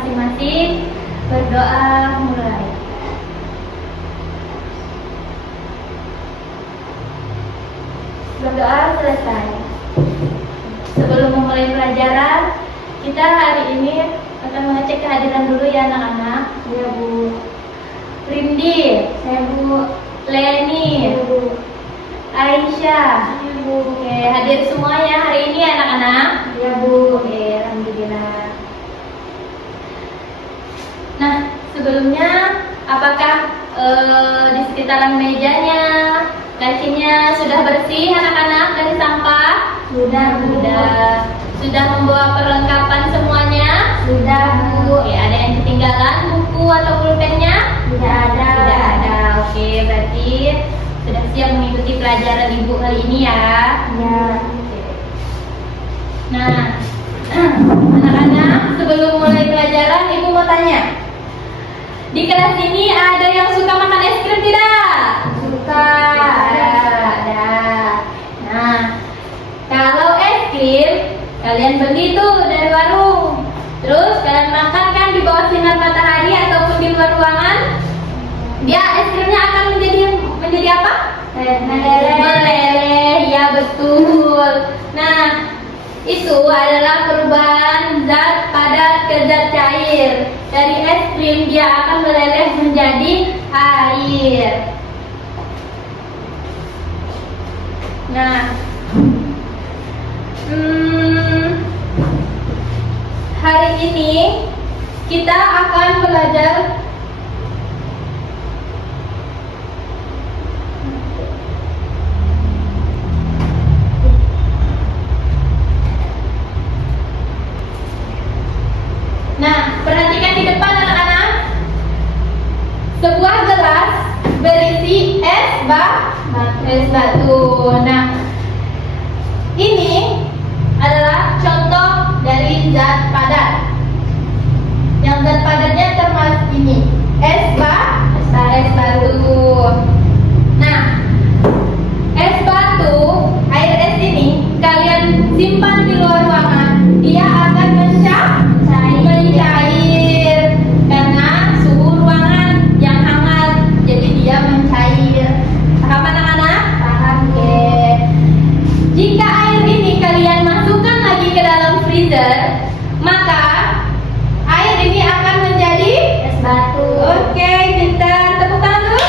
masing-masing. Berdoa mulai. Berdoa selesai. Sebelum memulai pelajaran, kita hari ini akan mengecek kehadiran dulu ya anak-anak. Ya Bu. Rindi, Saya Bu. Leni, Ya Bu. Aisyah. Ya Bu. Oke, hadir semua ya hari ini anak-anak. Ya Bu. Oke, alhamdulillah. Nah, sebelumnya apakah di sekitaran mejanya, lacinya sudah bersih anak-anak dari sampah? Sudah Bu. Sudah membawa perlengkapan semuanya? Sudah Bu. Oke, ada yang ketinggalan buku atau pulpennya? Tidak ada. Tidak ada. Oke, berarti sudah siap mengikuti pelajaran Ibu hari ini ya. Ya. Nah, anak-anak, sebelum mulai pelajaran, Ibu mau tanya. Di kelas ini ada yang suka makan es krim tidak? Suka. Ada. Nah, kalau es krim kalian beli tuh dari warung. Terus kalian makan kan di bawah sinar matahari ataupun di luar ruangan. Dia es krimnya akan menjadi apa? Meleleh. Ya betul. Nah, itu adalah perubahan zat padat ke zat cair. Dari es krim dia akan meleleh menjadi air. Nah, hari ini kita akan belajar Nah, perhatikan di depan anak-anak. Sebuah gelas berisi es batu. Nah, ini adalah contoh dari zat padat. Yang zat padatnya termasuk ini, es batu. Nah, es batu, air es ini kalian simpan di luar ruangan, dia akan mencair karena suhu ruangan yang hangat, jadi dia mencair. Paham anak-anak? Paham. Oke. Jika air ini kalian masukkan lagi ke dalam freezer, maka air ini akan menjadi Es batu. Oke, pintar. Tepuk tangan dulu.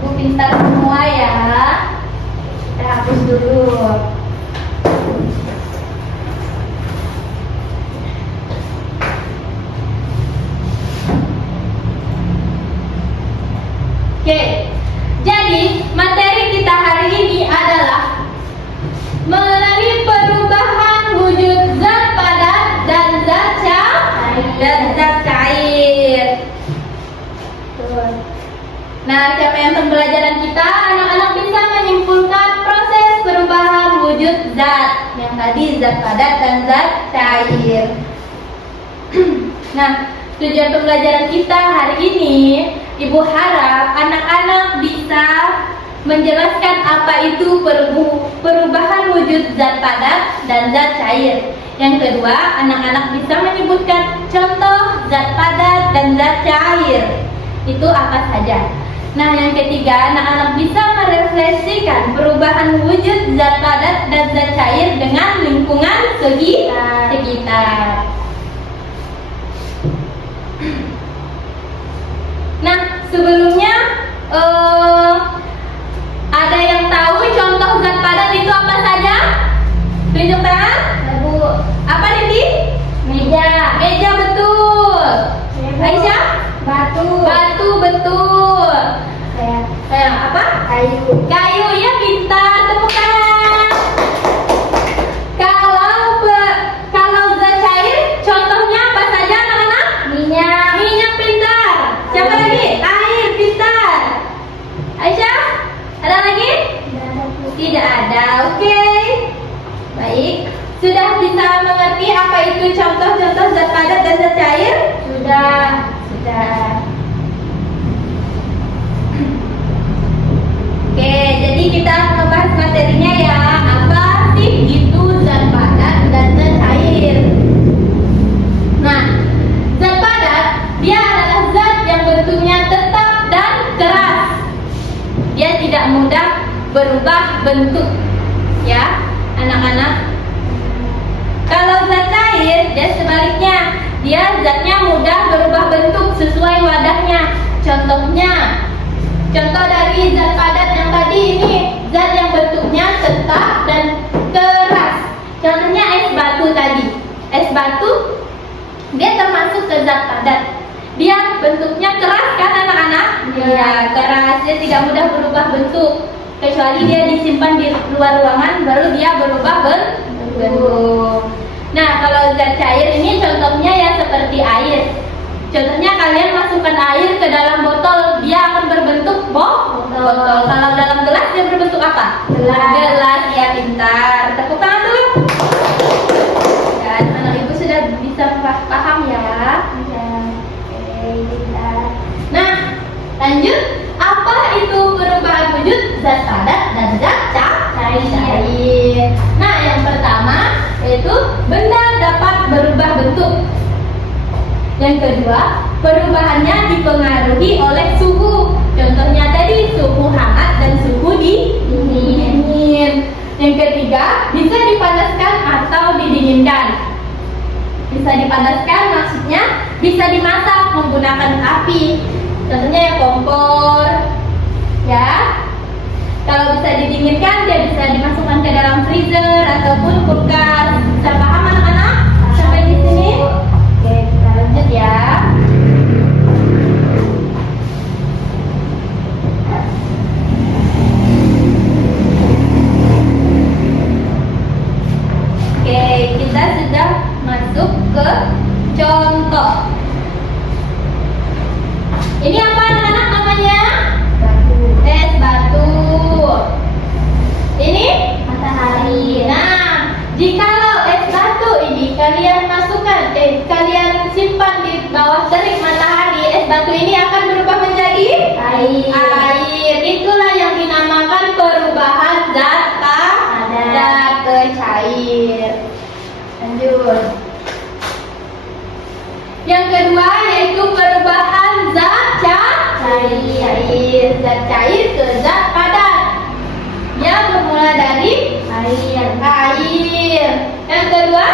Ibu pintar semua ya. Kita hapus dulu. Oke, jadi materi kita hari ini adalah mengenai perubahan wujud zat padat dan zat cair. Nah, capaian pembelajaran kita, anak-anak bisa menyimpulkan proses perubahan wujud zat yang tadi zat padat dan zat cair. Nah, tujuan pembelajaran kita hari ini, Ibu harap anak-anak bisa menjelaskan apa itu perubahan wujud zat padat dan zat cair. Yang kedua, anak-anak bisa menyebutkan contoh zat padat dan zat cair. Itu apa saja. Nah, yang ketiga, anak-anak bisa merefleksikan perubahan wujud zat padat dan zat cair dengan lingkungan sekitar. Nah, sebelumnya ada yang tahu contoh zat padat itu apa saja? Tunjuk tangan. Bu. Apa Rindi? Meja. Meja betul. Aisyah? Batu. Batu betul. Saya Apa? kayu. Kayu ya, pintar. Tepuk tangan. Kalau zat cair berubah bentuk. Ya, anak-anak. Kalau zat cair, dia sebaliknya. Dia zatnya mudah berubah bentuk sesuai wadahnya. Contoh dari zat padat yang tadi ini, zat yang bentuknya tetap dan keras. Contohnya es batu tadi. Es batu dia termasuk ke zat padat. Dia bentuknya keras kan anak-anak? Iya, keras. Dia tidak mudah berubah bentuk. Kecuali dia disimpan di luar ruangan, baru dia berubah bentuk. Nah, kalau zat cair ini contohnya ya seperti air. Contohnya kalian masukkan air ke dalam botol, dia akan berbentuk botol. Kalau dalam gelas dia berbentuk apa? Gelas, ya pintar. Tepuk tangan dulu. Dan anak ibu sudah bisa paham ya? Oke, pintar. Nah, lanjut. Apa itu perubahan wujud zat padat dan zat cair? Nah, yang pertama yaitu benda dapat berubah bentuk. Yang kedua, perubahannya dipengaruhi oleh suhu. Contohnya tadi suhu hangat dan suhu dingin. Yang ketiga, bisa dipanaskan atau didinginkan. Bisa dipanaskan maksudnya bisa dimasak menggunakan api. Contohnya ya kompor. Ya. Kalau bisa didinginkan, dia bisa dimasukkan ke dalam freezer ataupun kulkas. Bisa paham anak-anak? Sampai di sini? Oke, kita lanjut ya. Oke, kita sudah masuk ke contoh. Ini apa anak-anak namanya? Es batu. Ini matahari. Nah, jikalau es batu ini kalian masukkan, kalian simpan di bawah terik matahari, es batu ini akan berubah menjadi air. Itulah yang dinamakan perubahan zat padat ke cair. Lanjut. Yang kedua yaitu perubahan zat cair. Zat cair ke zat padat. Dia bermula dari air. Yang kedua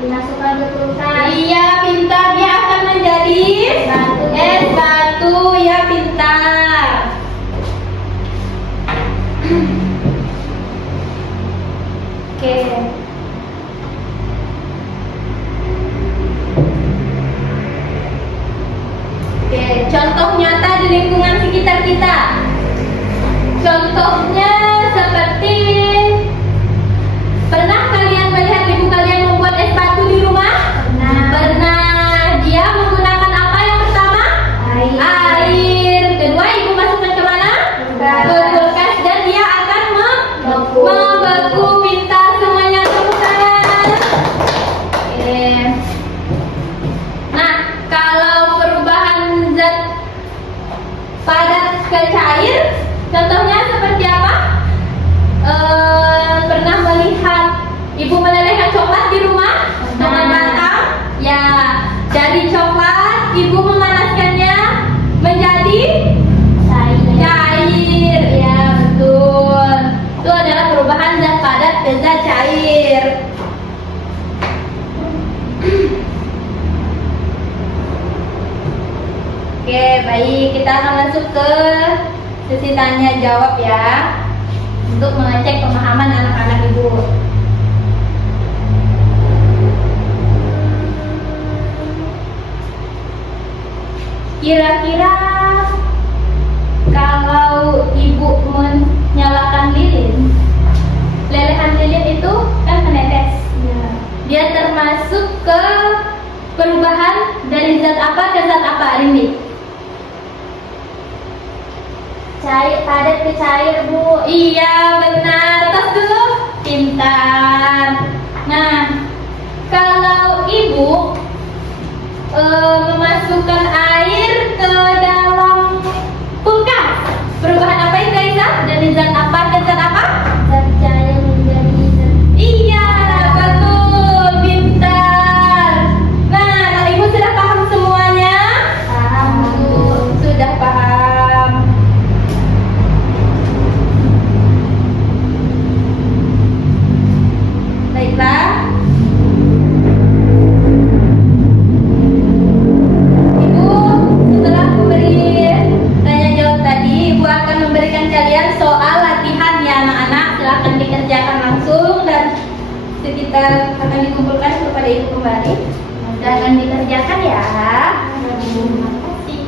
Dimasukkan ke kulkas. iya pintar, dia akan menjadi es batu. Ya pintar. Oke. Oke, contoh nyata di lingkungan sekitar kita. Contohnya seperti, pernah kalian melihat ibu kalian membuat es batu di rumah? Pernah. Dia menggunakan apa yang pertama? Air. Kedua, ibu masukkan ke mana? Ke kulkas dan dia akan membeku. Pintar semuanya, tepuk tangan. Oke. Nah, kalau perubahan zat padat ke cair, contohnya seperti apa? Pernah melihat ibu melelehkan coklat di rumah dengan batang? Ya, dari coklat ibu memanaskannya menjadi cair. Ya, betul. Itu adalah perubahan zat padat ke zat cair. Oke, baik. Kita akan masuk ke sesi tanya jawab ya, untuk mengecek pemahaman anak-anak ibu. Kira-kira kalau ibu menyalakan lilin, lelehan lilin itu kan menetes. Dia termasuk ke perubahan dari zat apa ke zat apa, Rindi? Cair padat ke cair, Bu. Iya, benar. Tas dulu. Pintar. Nah, kalau ibu memasukkan air ke dalam kulkas, perubahan apa itu, Aiza? Dari zat apa ke zat apa? Zat cair menjadi zat. Iya, betul. Pintar. Nah, anak ibu sudah paham semuanya? Paham, Bu. Sudah paham. dikerjakan ya. Terima kasih.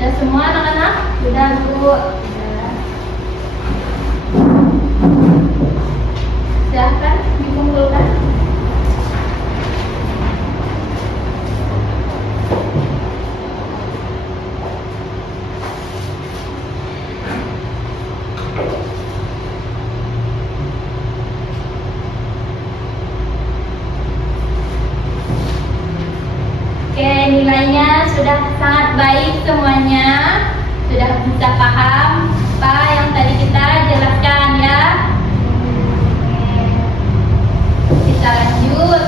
Sudah semua anak-anak? Sudah Bu. Silahkan dikumpulkan. Oke, nilainya sudah sangat baik semuanya. Sudah bisa paham apa yang tadi kita jelaskan ya. Kita lanjut.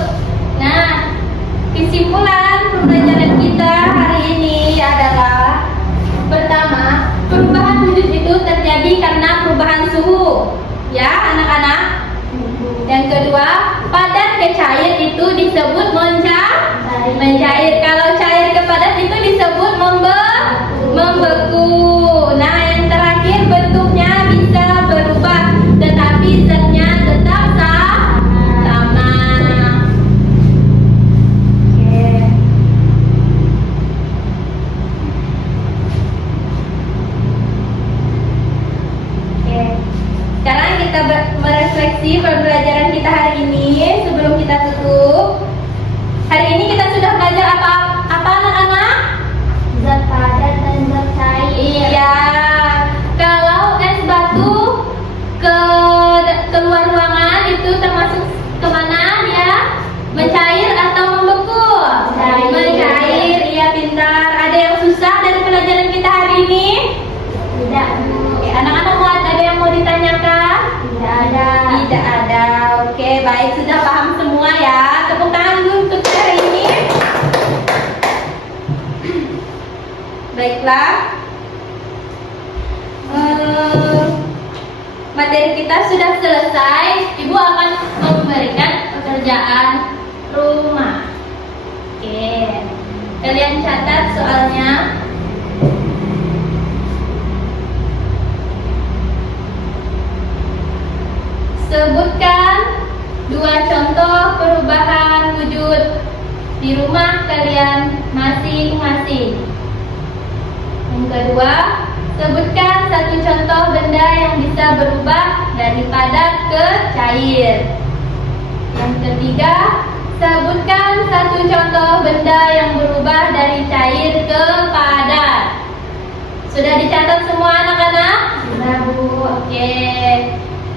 Nah, kesimpulan pembelajaran kita hari ini adalah pertama, perubahan wujud itu terjadi karena perubahan suhu. Ya, anak-anak. Yang kedua, padat ke cair itu disebut mencair. Kalau cair ke padat itu disebut membeku. Nah, yang terakhir bentuknya bisa berubah, tetapi zatnya tetap sama. Oke. Oke. Sekarang kita merefleksi pembelajaran kita hari ini sebelum kita tutup. Hari ini kita sudah belajar apa anak-anak? Zat padat dan zat cair. Iya. Kalau es batu keluar ruangan itu termasuk kemana dia? Mencair atau membeku? Mencair. Iya, pintar. Ada yang susah dari pelajaran kita hari ini? Tidak Bu. Oke, anak-anak ada yang mau ditanyakan? Tidak ada. Tidak ada. Oke, baik, sudah paham semua ya. Tepuk tangan dulu untuk hari ini. Baiklah. Materi kita sudah selesai. Ibu akan memberikan pekerjaan rumah. Oke. Kalian catat soalnya. Sebutkan 2 contoh perubahan wujud di rumah kalian masing-masing. Yang kedua, sebutkan 1 contoh benda yang bisa berubah dari padat ke cair. Yang ketiga, sebutkan 1 contoh benda yang berubah dari cair ke padat. Sudah dicatat semua anak-anak? Sudah Bu. Oke.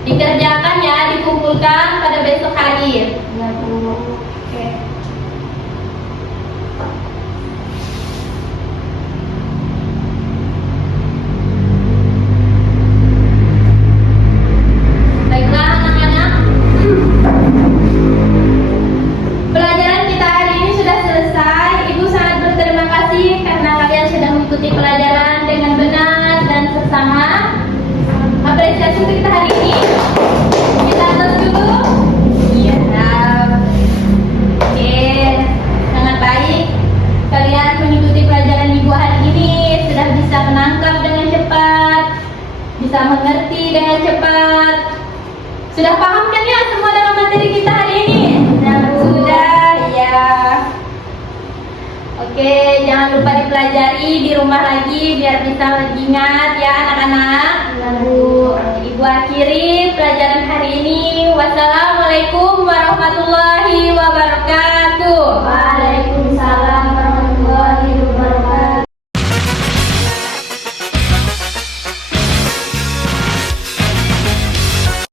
Dikerjakan ya, dikumpulkan pada besok hari. Iya Bu. Oke. Baiklah anak-anak. Pelajaran kita hari ini sudah selesai. Ibu sangat berterima kasih karena kalian sudah mengikuti pelajaran dengan benar dan seksama. Apresiasi untuk kita hari ini. Kita atas dulu. Iya. Oke, sangat baik. Kalian mengikuti pelajaran ibu hari ini sudah bisa menangkap dengan cepat, bisa mengerti dengan cepat. Sudah paham kan ya semua dalam materi kita hari ini? Sudah, ya. Oke, jangan lupa dipelajari di rumah lagi biar bisa lebih ingat ya anak-anak. Ibu akhiri pelajaran hari ini. Wassalamualaikum warahmatullahi